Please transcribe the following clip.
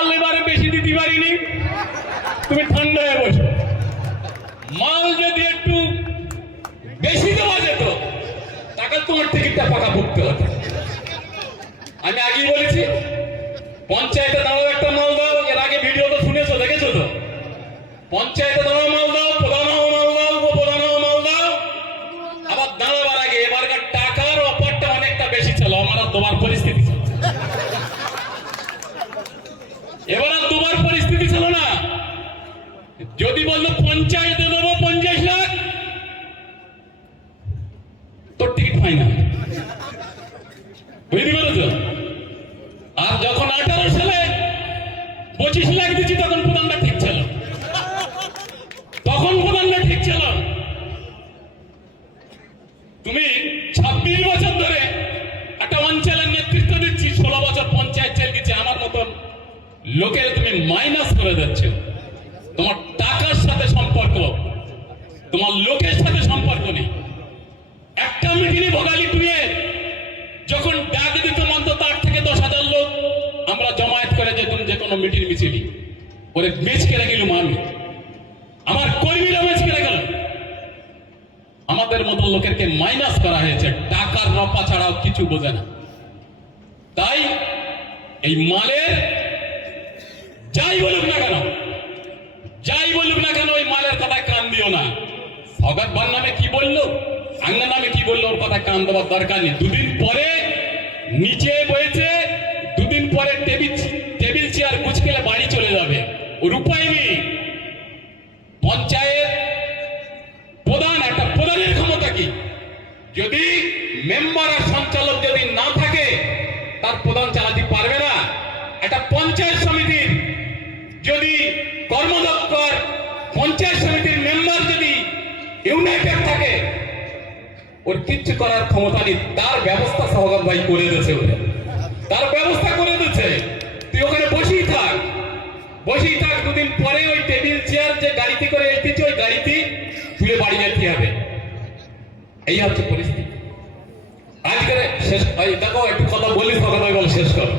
মাল এবারে বেশি দিতে পারিনি। তুমি ঠান্ডা হয়ে বসো। মাল যদি একটু বেশি দেওয়া যেত টাকা তোমার টিকিটটা পাকা পড়তে হতো। আমি আগেই বলেছি, পঞ্চায়েতে দাও একটা মাল দাও, এর আগে ভিডিও তো শুনেছো, দেখেছ তো? পঞ্চায়েতে দাও মাল দাও প্রধান মাল দাও উপপ্রধান মাল দাও। আবার দাঁড়াবার আগে এবারকার টাকার অফারটা অনেকটা বেশি ছিল, আমার আর তোমার পরিস্থিতি ছিল এবার আর তোমার পরিস্থিতি ছিল না যদি বলল পঞ্চায়েতে দেবো পঞ্চাশ লাখ, তোর টিকিট ফাইনাল বুঝতে পেরেছ? আর যখন আঠারো সালে পঁচিশ লাখ দিচ্ছি, তখন প্রধানটা ঠিক ছিল। তখন প্রধানটা ঠিক ছিল। তুমি ছাব্বিশ বছর ধরে একটা অঞ্চলের নেতৃত্ব দিচ্ছি, ষোলো বছর পঞ্চায়েত চাল গেছে আমার মতন লোকের তুমি মাইনাস করে যাচ্ছ তোমার সম্পর্ক তোমার লোকের সাথে সম্পর্ক নেই। একটা মিটিংয়ে ভোগালি টুয়ে যখন ডাক দিত মন্ত, তার থেকে দশ হাজার লোক আমরা জমায়েত করে যেতাম যে কোনো মিটিং মিছিলি। ওরে বেচ কেড়ে গেলুম আমি। আমার কর্মীরা বেচ কেড়ে গেল আমাদের মতো লোকেরকে মাইনাস করা হয়েছে। টাকার রপা ছাড়াও কিছু বোঝে না। তাই এই মালের যাই বলুক না কেন যাই বলুক না কেন ওই মালের কথায় কান দিও না ভগত ভার নামে কি বলল? আঙ্গা নামে কি বলল? ওর কথায় কান দেওয়ার দরকার নেই। দুদিন পরে নিচে বয়েছে, দুদিন পরে টেবিল টেবিল চেয়ার গুছকেলে বাড়ি চলে যাবে। ওর উপায় নেই। পঞ্চায়েত প্রধান, একটা প্রধানের ক্ষমতা কি? যদি মেম্বার আর সঞ্চালক যদি না থাকে, তার প্রধান চালাতে পারবে না। একটা পঞ্চায়েত সমিতির যদি কর্মদক্ষর পঞ্চায়েত সমিতির মেম্বার যদি ইউনাইটেড থাকে ওর কিচ্ছু করার ক্ষমতা নেই তার ব্যবস্থা সহগত ভাই করে দিয়েছে ওরে তার ব্যবস্থা করে দিয়েছে। তুই ওখানে বসেই থাক। বসেই থাক, দুদিন পরে ওই টেবিল চেয়ার যে গাড়িতে করে এসেছে, ওই গাড়িতে তুলে বাড়ি যেতে হবে। এই হচ্ছে পরিস্থিতি। আজকে শেষ ভাই দেখো, একটু কথা বলি সকাল শেষ করো।